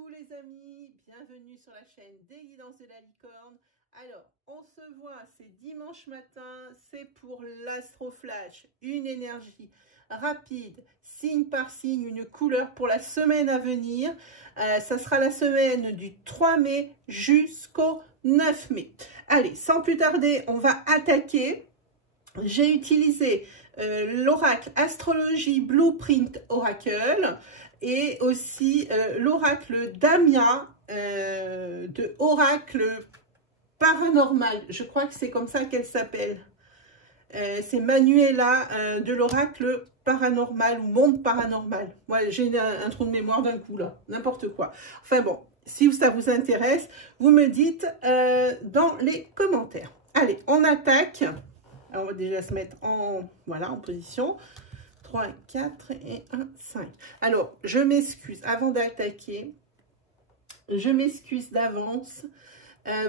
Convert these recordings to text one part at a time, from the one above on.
Coucou les amis, bienvenue sur la chaîne des guidances de la licorne. Alors, on se voit, c'est dimanche matin, c'est pour l'astroflash, une énergie rapide, signe par signe, une couleur pour la semaine à venir. Ça sera la semaine du 3 mai jusqu'au 9 mai. Allez, sans plus tarder, on va attaquer. J'ai utilisé l'oracle Astrologie Blueprint Oracle et aussi l'oracle Damia de Oracle Paranormal. Je crois que c'est comme ça qu'elle s'appelle. C'est Manuela de l'oracle Paranormal ou Monde Paranormal. Moi, j'ai un trou de mémoire d'un coup là, n'importe quoi. Enfin bon, si ça vous intéresse, vous me dites dans les commentaires. Allez, on attaque. Alors, on va déjà se mettre en, voilà, en position. 3, 4 et 1, 5. Alors, je m'excuse avant d'attaquer. Je m'excuse d'avance.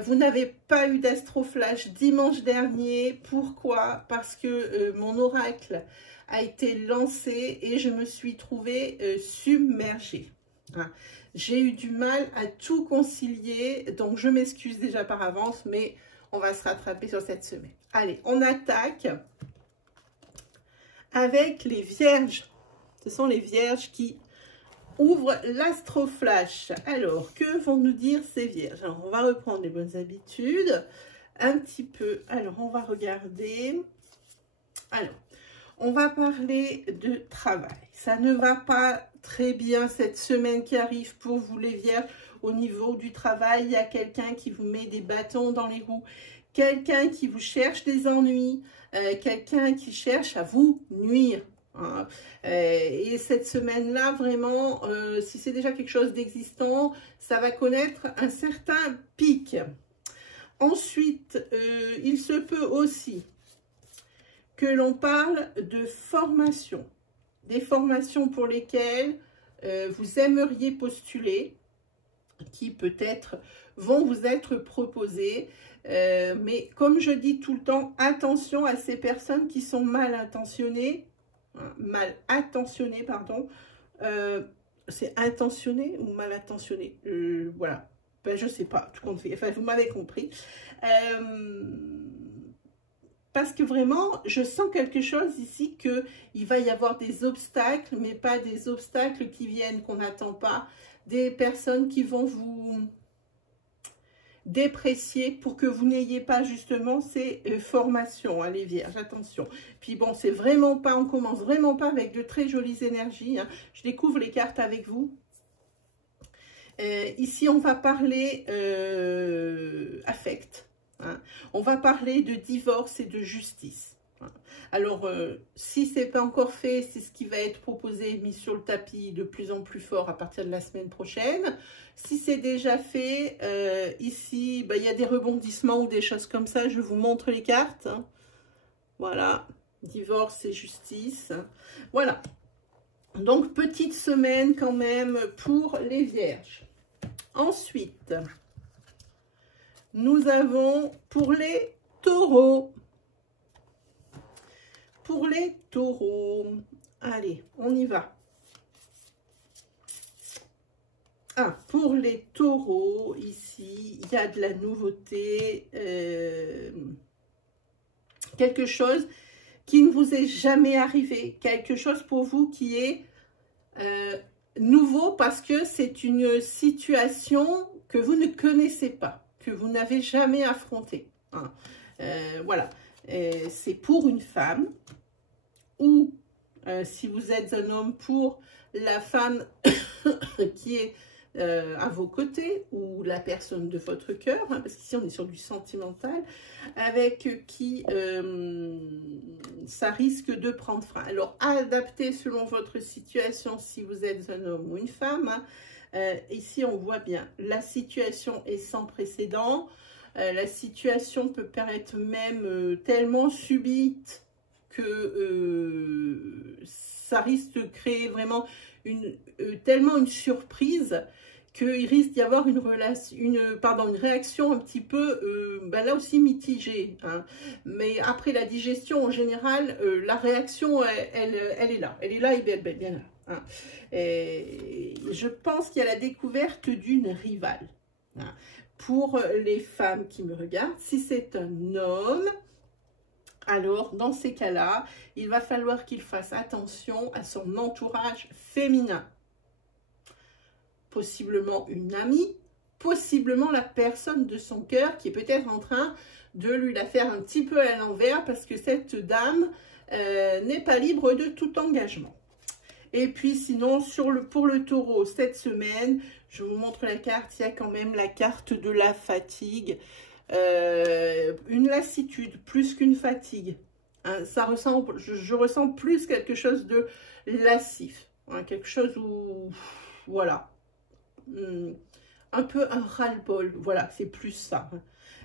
Vous n'avez pas eu d'astroflash dimanche dernier. Pourquoi? Parce que mon oracle a été lancé et je me suis trouvée submergée. Hein. J'ai eu du mal à tout concilier. Donc, je m'excuse déjà par avance, mais on va se rattraper sur cette semaine. Allez, on attaque avec les vierges. Ce sont les vierges qui ouvrent l'astroflash. Alors, que vont nous dire ces vierges? Alors, on va reprendre les bonnes habitudes un petit peu. Alors, on va regarder. Alors, on va parler de travail. Ça ne va pas très bien cette semaine qui arrive pour vous les vierges. Au niveau du travail, il y a quelqu'un qui vous met des bâtons dans les roues. Quelqu'un qui vous cherche des ennuis, quelqu'un qui cherche à vous nuire. Hein. Et cette semaine-là, vraiment, si c'est déjà quelque chose d'existant, ça va connaître un certain pic. Ensuite, il se peut aussi que l'on parle de formation. Des formations pour lesquelles vous aimeriez postuler, qui peut-être vont vous être proposées. Mais comme je dis tout le temps, attention à ces personnes qui sont mal intentionnées, pardon. C'est intentionné ou mal intentionné, voilà, ben, je sais pas, tout compte fait, enfin vous m'avez compris. Parce que vraiment, je sens quelque chose ici, qu'il va y avoir des obstacles, mais pas des obstacles qui viennent, qu'on n'attend pas, des personnes qui vont vous déprécier pour que vous n'ayez pas justement ces formations, hein, les vierges, attention. Puis bon, c'est vraiment pas, on commence vraiment pas avec de très jolies énergies, hein. Je découvre les cartes avec vous. Ici, on va parler affect. Hein. On va parler de divorce et de justice. Hein. Alors, si ce n'est pas encore fait, c'est ce qui va être proposé, mis sur le tapis de plus en plus fort à partir de la semaine prochaine. Si c'est déjà fait, ici, bah, y a des rebondissements ou des choses comme ça. Je vous montre les cartes. Hein. Voilà, divorce et justice. Voilà. Donc, petite semaine quand même pour les vierges. Ensuite, nous avons pour les taureaux. Pour les taureaux, allez, on y va. Ah, pour les taureaux, ici, il y a de la nouveauté. Quelque chose qui ne vous est jamais arrivé. Quelque chose pour vous qui est nouveau parce que c'est une situation que vous ne connaissez pas, que vous n'avez jamais affrontée. Hein. Voilà. C'est pour une femme ou si vous êtes un homme, pour la femme qui est à vos côtés ou la personne de votre cœur, hein, parce qu'ici on est sur du sentimental, avec qui ça risque de prendre fin. Alors, adaptez selon votre situation si vous êtes un homme ou une femme. Hein. Ici, on voit bien, la situation est sans précédent. La situation peut paraître même tellement subite que ça risque de créer vraiment tellement une surprise qu'il risque d'y avoir une réaction un petit peu, ben là aussi mitigée. Hein. Mais après la digestion, en général, la réaction, elle est là. Elle est là et bien là. Hein. Et je pense qu'il y a la découverte d'une rivale. Hein. Pour les femmes qui me regardent, si c'est un homme, alors dans ces cas-là, il va falloir qu'il fasse attention à son entourage féminin. Possiblement une amie, possiblement la personne de son cœur qui est peut-être en train de lui la faire un petit peu à l'envers parce que cette dame n'est pas libre de tout engagement. Et puis sinon, pour le taureau, cette semaine, je vous montre la carte, il y a quand même la carte de la fatigue. Une lassitude plus qu'une fatigue. Hein, ça ressemble, je ressens plus quelque chose de lassif. Hein, quelque chose où, voilà, un peu un ras-le-bol. Voilà, c'est plus ça.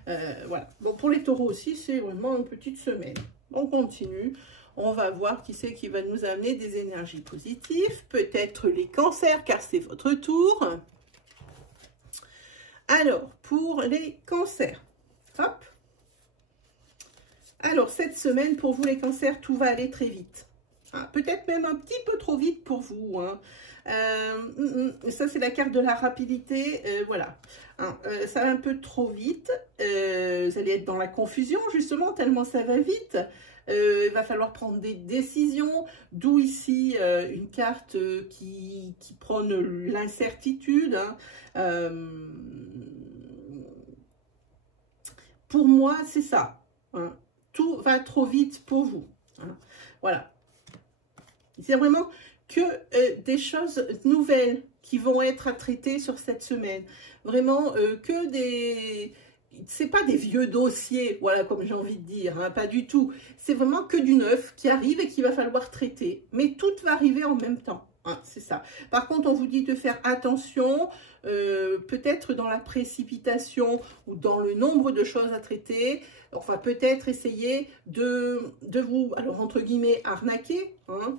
Voilà. Bon, pour les taureaux aussi, c'est vraiment une petite semaine. On continue. On va voir qui c'est qui va nous amener des énergies positives. Peut-être les cancers, car c'est votre tour. Alors, pour les cancers. Hop. Alors, cette semaine, pour vous les cancers, tout va aller très vite. Hein, peut-être même un petit peu trop vite pour vous. Hein. Ça, c'est la carte de la rapidité. Voilà. Hein, ça va un peu trop vite. Vous allez être dans la confusion, justement, tellement ça va vite. Il va falloir prendre des décisions, d'où ici une carte qui prône l'incertitude. Hein. Pour moi, c'est ça. Hein. Tout va trop vite pour vous. Hein. Voilà. C'est vraiment que des choses nouvelles qui vont être à traiter sur cette semaine. Vraiment que des... C'est pas des vieux dossiers, voilà, comme j'ai envie de dire, hein, pas du tout. C'est vraiment que du neuf qui arrive et qu'il va falloir traiter. Mais tout va arriver en même temps. Hein, c'est ça. Par contre, on vous dit de faire attention, peut-être dans la précipitation ou dans le nombre de choses à traiter. On va peut-être essayer de vous, alors entre guillemets, arnaquer. Hein.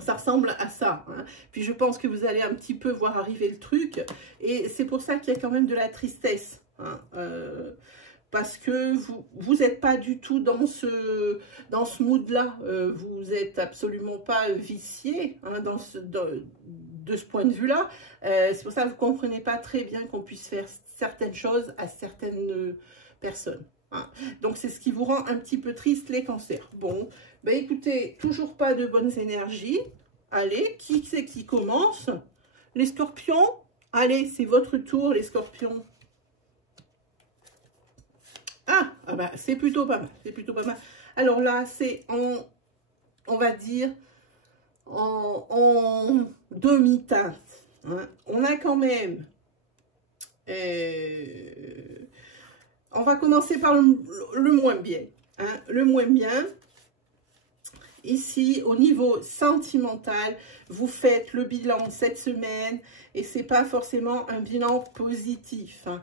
Ça ressemble à ça. Hein. Puis je pense que vous allez un petit peu voir arriver le truc. Et c'est pour ça qu'il y a quand même de la tristesse. Hein, parce que vous n'êtes pas du tout dans ce mood-là. Vous n'êtes absolument pas vicié hein, de ce point de vue-là. C'est pour ça que vous ne comprenez pas très bien qu'on puisse faire certaines choses à certaines personnes. Hein. Donc, c'est ce qui vous rend un petit peu triste, les cancers. Bon, ben écoutez, toujours pas de bonnes énergies. Allez, qui c'est qui commence? Les scorpions? Allez, c'est votre tour, les scorpions. Ah bah, c'est plutôt pas mal, c'est plutôt pas mal. Alors là, c'est on va dire, en demi-teinte. Hein. On a quand même, on va commencer par le moins bien. Hein. Le moins bien, ici, au niveau sentimental, vous faites le bilan de cette semaine et c'est pas forcément un bilan positif. Hein.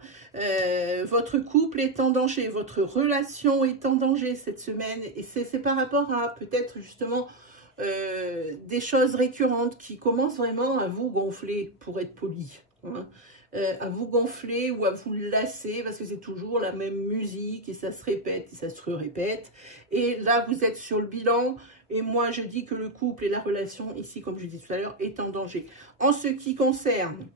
Votre couple est en danger, votre relation est en danger cette semaine et c'est par rapport à peut-être justement des choses récurrentes qui commencent vraiment à vous gonfler, pour être poli. Hein. À vous gonfler ou à vous lasser parce que c'est toujours la même musique et ça se répète et ça se répète. Et là, vous êtes sur le bilan et moi, je dis que le couple et la relation, ici, comme je dis tout à l'heure, est en danger. En ce qui concerne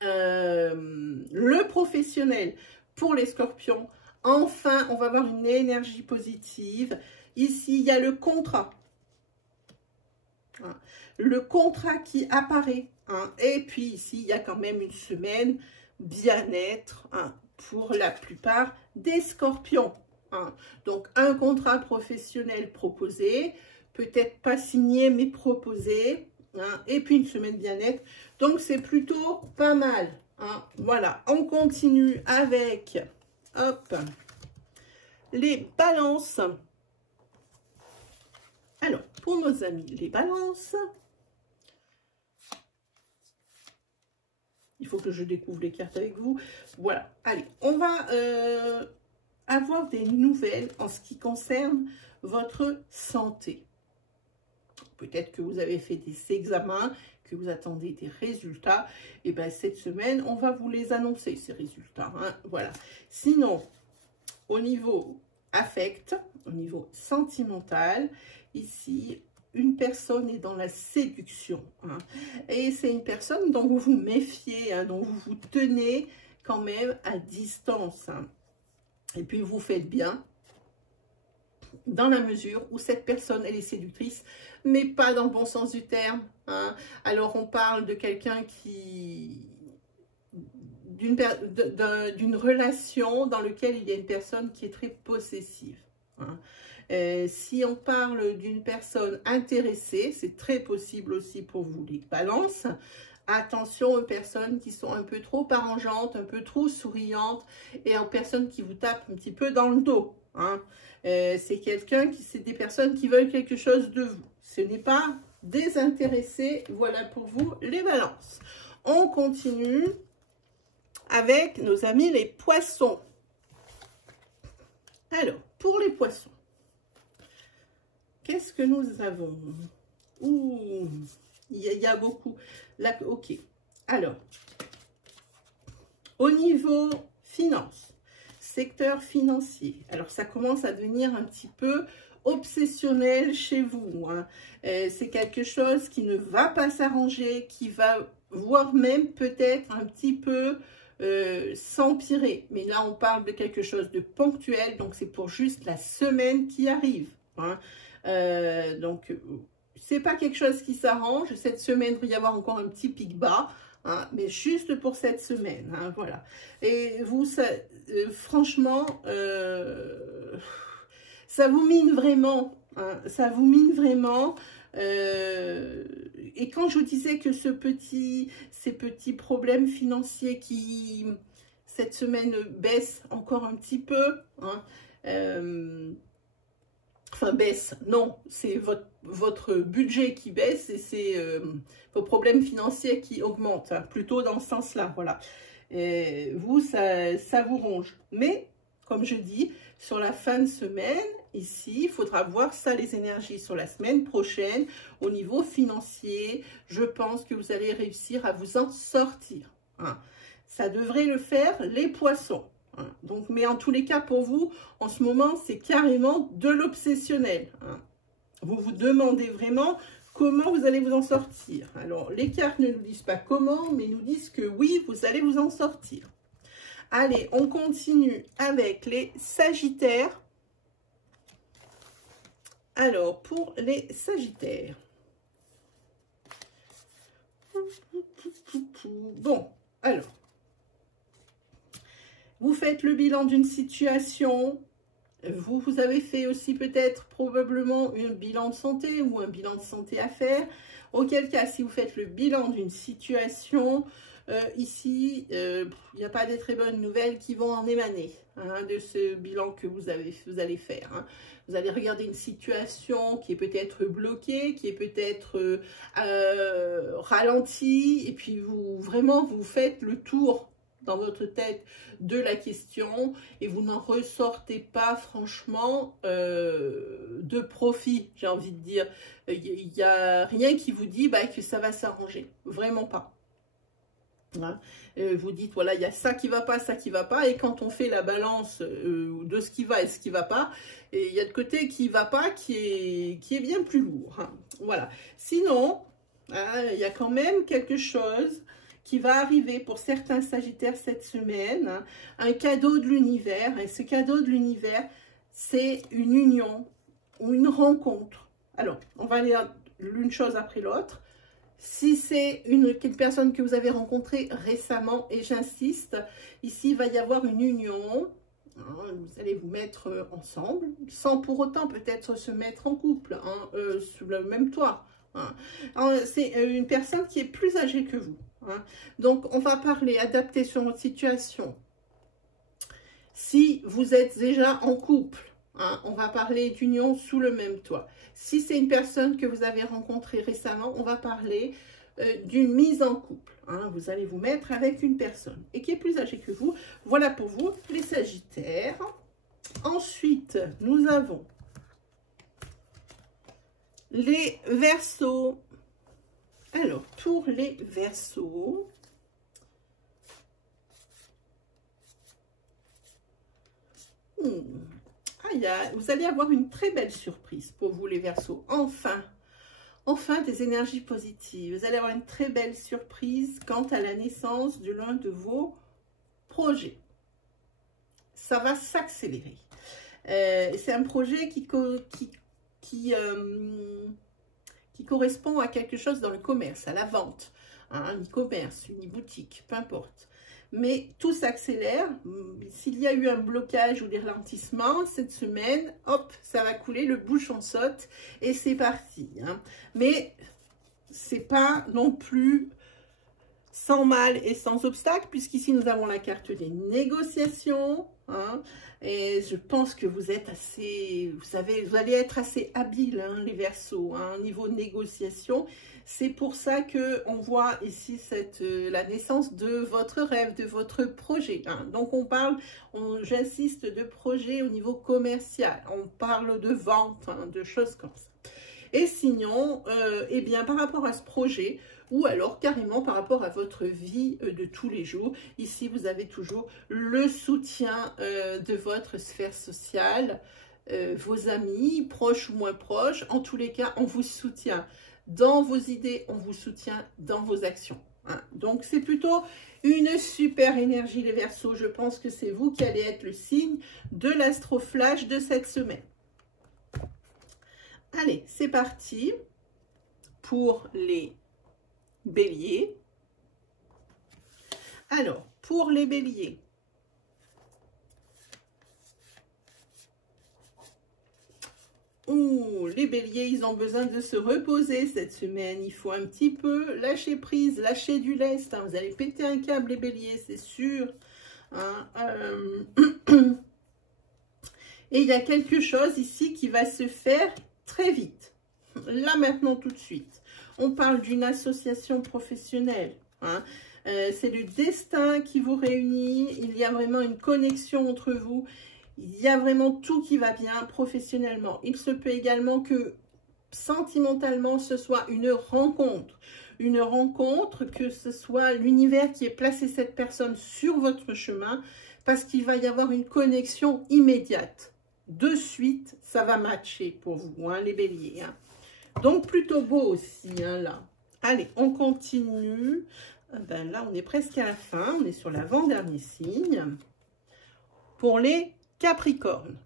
le professionnel pour les scorpions, enfin, on va avoir une énergie positive. Ici, il y a le contrat. Hein. Le contrat qui apparaît. Hein. Et puis ici, il y a quand même une semaine bien-être hein, pour la plupart des scorpions. Hein. Donc, un contrat professionnel proposé, peut-être pas signé, mais proposé. Hein. Et puis, une semaine bien-être. Donc, c'est plutôt pas mal. Hein. Voilà, on continue avec, hop, les balances. Alors, pour nos amis, les balances, il faut que je découvre les cartes avec vous. Voilà, allez, on va avoir des nouvelles en ce qui concerne votre santé. Peut-être que vous avez fait des examens, que vous attendez des résultats. Et bien, cette semaine, on va vous les annoncer, ces résultats. Hein, voilà. Sinon, au niveau affect, au niveau sentimental, ici, une personne est dans la séduction. Hein. Et c'est une personne dont vous vous méfiez, hein, dont vous vous tenez quand même à distance. Hein. Et puis vous faites bien, dans la mesure où cette personne, elle est séductrice, mais pas dans le bon sens du terme. Hein. Alors on parle de quelqu'un qui... d'une relation dans laquelle il y a une personne qui est très possessive. Hein. Si on parle d'une personne intéressée, c'est très possible aussi pour vous les balances. Attention aux personnes qui sont un peu trop arrangeantes, un peu trop souriantes et aux personnes qui vous tapent un petit peu dans le dos. Hein. C'est des personnes qui veulent quelque chose de vous. Ce n'est pas désintéressé. Voilà pour vous les balances. On continue avec nos amis les poissons. Alors, pour les poissons, qu'est-ce que nous avons? Ouh, il y a beaucoup. Là, ok. Alors, au niveau finance, secteur financier, alors ça commence à devenir un petit peu obsessionnel chez vous. Hein. C'est quelque chose qui ne va pas s'arranger, qui va, voire même peut-être un petit peu s'empirer. Mais là, on parle de quelque chose de ponctuel, donc c'est pour juste la semaine qui arrive. Hein. Donc, c'est pas quelque chose qui s'arrange. Cette semaine, il va y avoir encore un petit pic bas, hein, mais juste pour cette semaine. Hein, voilà. Et vous, ça, franchement, ça vous mine vraiment. Hein, ça vous mine vraiment. Et quand je vous disais que ces petits problèmes financiers qui, cette semaine, baissent encore un petit peu, hein, enfin baisse, non, c'est votre budget qui baisse et c'est vos problèmes financiers qui augmentent, hein, plutôt dans ce sens-là, voilà. Et vous, ça vous ronge. Mais, comme je dis, sur la fin de semaine, ici, il faudra voir ça, les énergies sur la semaine prochaine. Au niveau financier, je pense que vous allez réussir à vous en sortir. Hein. Ça devrait le faire, les poissons. Hein. Donc, mais en tous les cas, pour vous, en ce moment, c'est carrément de l'obsessionnel. Hein. Vous vous demandez vraiment comment vous allez vous en sortir. Alors, les cartes ne nous disent pas comment, mais nous disent que oui, vous allez vous en sortir. Allez, on continue avec les Sagittaires. Alors, pour les Sagittaires. Bon, alors. Vous faites le bilan d'une situation. Vous avez fait aussi peut-être probablement un bilan de santé ou un bilan de santé à faire. Auquel cas, si vous faites le bilan d'une situation, ici, il n'y a pas de très bonnes nouvelles qui vont en émaner, hein, de ce bilan que vous allez faire. Hein. Vous allez regarder une situation qui est peut-être bloquée, qui est peut-être ralentie, et puis vous faites le tour dans votre tête de la question et vous n'en ressortez pas franchement de profit, j'ai envie de dire. Il n'y a rien qui vous dit que ça va s'arranger, vraiment pas. Hein. Vous dites, voilà, il y a ça qui va pas, et quand on fait la balance de ce qui va et ce qui va pas, et il y a de côté qui va pas, qui est bien plus lourd. Hein. Voilà. Sinon, hein, il y a quand même quelque chose qui va arriver pour certains Sagittaires cette semaine, hein, un cadeau de l'univers. Et ce cadeau de l'univers, c'est une union ou une rencontre. Alors, on va aller l'une chose après l'autre. Si c'est une personne que vous avez rencontrée récemment, et j'insiste, ici, il va y avoir une union. Vous allez vous mettre ensemble, sans pour autant peut-être se mettre en couple, hein, sous le même toit. Hein. C'est une personne qui est plus âgée que vous. Hein. Donc, on va parler, adapter sur votre situation. Si vous êtes déjà en couple, hein, on va parler d'union sous le même toit. Si c'est une personne que vous avez rencontrée récemment, on va parler d'une mise en couple. Hein. Vous allez vous mettre avec une personne et qui est plus âgée que vous. Voilà pour vous, les Sagittaires. Ensuite, nous avons les Verseaux. Alors, pour les Verseaux, vous allez avoir une très belle surprise pour vous les Verseaux. Enfin, Enfin, des énergies positives. Vous allez avoir une très belle surprise quant à la naissance de l'un de vos projets. Ça va s'accélérer. C'est un projet qui correspond à quelque chose dans le commerce, à la vente, hein, un e-commerce, une e-boutique, peu importe. Mais tout s'accélère. S'il y a eu un blocage ou des ralentissements cette semaine, hop, ça va couler, le bouchon saute et c'est parti. Hein. Mais c'est pas non plus sans mal et sans obstacle, puisqu'ici nous avons la carte des négociations. Hein, et je pense que vous êtes assez, vous savez, vous allez être assez habile, hein, les Verseaux, hein, au niveau négociation. C'est pour ça que on voit ici la naissance de votre rêve, de votre projet. Hein. Donc on parle, j'insiste, de projet au niveau commercial. On parle de vente, hein, de choses comme ça. Et sinon, eh bien, par rapport à ce projet, ou alors carrément par rapport à votre vie de tous les jours, ici vous avez toujours le soutien de votre sphère sociale, vos amis, proches ou moins proches. En tous les cas, on vous soutient dans vos idées, on vous soutient dans vos actions. Hein. Donc c'est plutôt une super énergie les Verseaux. Je pense que c'est vous qui allez être le signe de l'Astroflash de cette semaine. Allez, c'est parti pour les Béliers. Alors, pour les Béliers, les Béliers, ils ont besoin de se reposer cette semaine. Il faut un petit peu lâcher prise, lâcher du lest. Hein. Vous allez péter un câble, les Béliers, c'est sûr. Hein. Et il y a quelque chose ici qui va se faire très vite. Là, maintenant, tout de suite. On parle d'une association professionnelle. Hein. C'est le destin qui vous réunit. Il y a vraiment une connexion entre vous. Il y a vraiment tout qui va bien professionnellement. Il se peut également que sentimentalement, ce soit une rencontre. Une rencontre, que ce soit l'univers qui ait placé cette personne sur votre chemin, parce qu'il va y avoir une connexion immédiate. De suite, ça va matcher pour vous, hein, les Béliers. Hein. Donc, plutôt beau aussi, hein, là. Allez, on continue. Ben, là, on est presque à la fin. On est sur l'avant-dernier signe. Pour les Capricornes.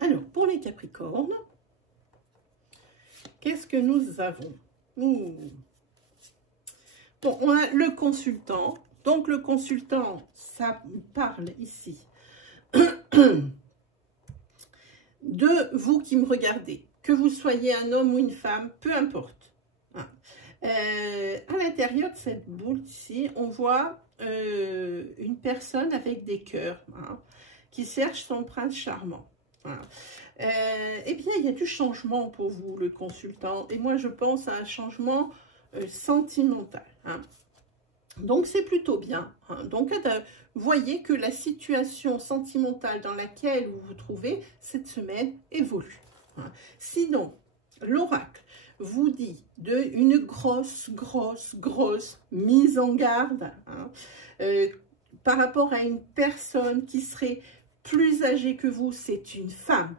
Alors, pour les Capricornes, qu'est-ce que nous avons? Bon, on a le consultant. Donc, le consultant, ça parle ici de vous qui me regardez. Que vous soyez un homme ou une femme, peu importe. Hein. À l'intérieur de cette boule ici, on voit une personne avec des cœurs, hein, qui cherche son prince charmant. Hein. Eh bien, il y a du changement pour vous, le consultant. Et moi, je pense à un changement sentimental. Hein. Donc, c'est plutôt bien. Hein. Donc, voyez que la situation sentimentale dans laquelle vous vous trouvez cette semaine évolue. Hein. Sinon, l'oracle vous dit une grosse mise en garde, hein, par rapport à une personne qui serait plus âgée que vous. C'est une femme.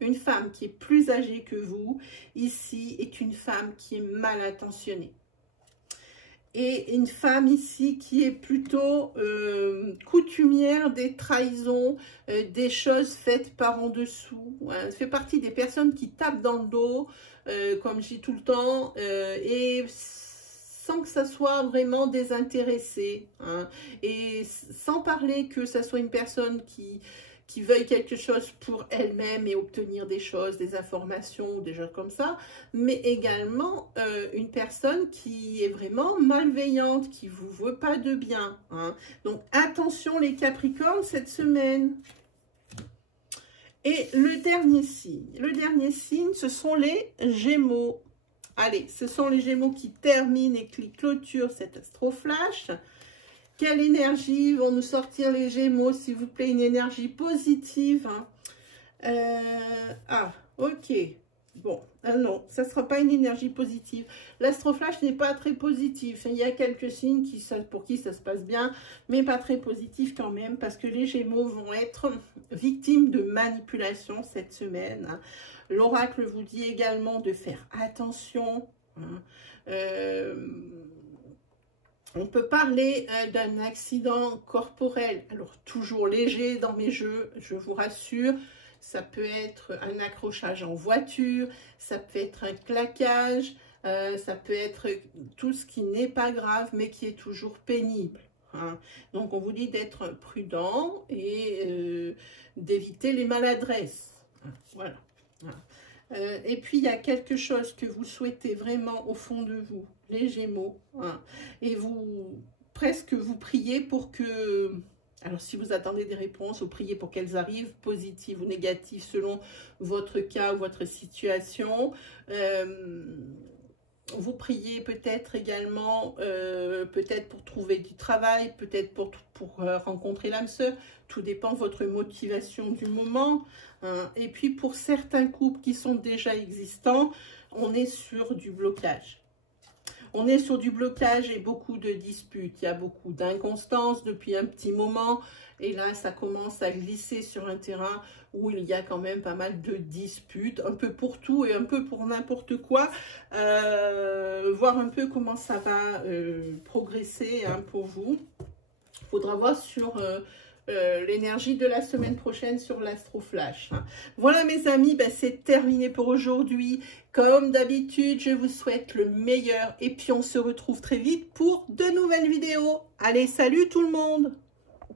Une femme qui est plus âgée que vous, ici, est une femme qui est mal intentionnée. Et une femme ici qui est plutôt coutumière des trahisons, des choses faites par en dessous. Hein. Elle fait partie des personnes qui tapent dans le dos, comme je dis tout le temps, et sans que ça soit vraiment désintéressé. Hein. Et sans parler que ça soit une personne qui veuille quelque chose pour elle-même et obtenir des choses, des informations, des choses comme ça, mais également une personne qui est vraiment malveillante, qui ne vous veut pas de bien. Hein. Donc, attention les Capricornes cette semaine. Et le dernier signe, ce sont les Gémeaux. Allez, ce sont les Gémeaux qui terminent et qui clôturent cet astroflash. Quelle énergie vont nous sortir les Gémeaux, s'il vous plaît, une énergie positive. Hein. Ok. Bon, non, ça ne sera pas une énergie positive. L'astroflash n'est pas très positif. Il y a quelques signes pour qui ça se passe bien, mais pas très positif quand même, parce que les Gémeaux vont être victimes de manipulation cette semaine. L'oracle vous dit également de faire attention. On peut parler d'un accident corporel. Alors, toujours léger dans mes jeux, je vous rassure. Ça peut être un accrochage en voiture, ça peut être un claquage, ça peut être tout ce qui n'est pas grave, mais qui est toujours pénible. Hein. Donc, on vous dit d'être prudent et d'éviter les maladresses. Voilà. Et puis, il y a quelque chose que vous souhaitez vraiment au fond de vous, les Gémeaux. Hein, et presque vous priez pour que... Alors, si vous attendez des réponses, vous priez pour qu'elles arrivent, positives ou négatives, selon votre cas ou votre situation. Vous priez peut-être également, peut-être pour trouver du travail, peut-être pour rencontrer l'âme sœur. Tout dépend de votre motivation du moment. Hein. Et puis, pour certains couples qui sont déjà existants, on est sur du blocage. On est sur du blocage et beaucoup de disputes. Il y a beaucoup d'inconstance depuis un petit moment. Et là, ça commence à glisser sur un terrain où il y a quand même pas mal de disputes. Un peu pour tout et un peu pour n'importe quoi. Voir un peu comment ça va progresser hein, pour vous. Il faudra voir sur... l'énergie de la semaine prochaine sur l'Astroflash. Voilà mes amis, ben c'est terminé pour aujourd'hui. Comme d'habitude, je vous souhaite le meilleur et puis on se retrouve très vite pour de nouvelles vidéos. Allez, salut tout le monde!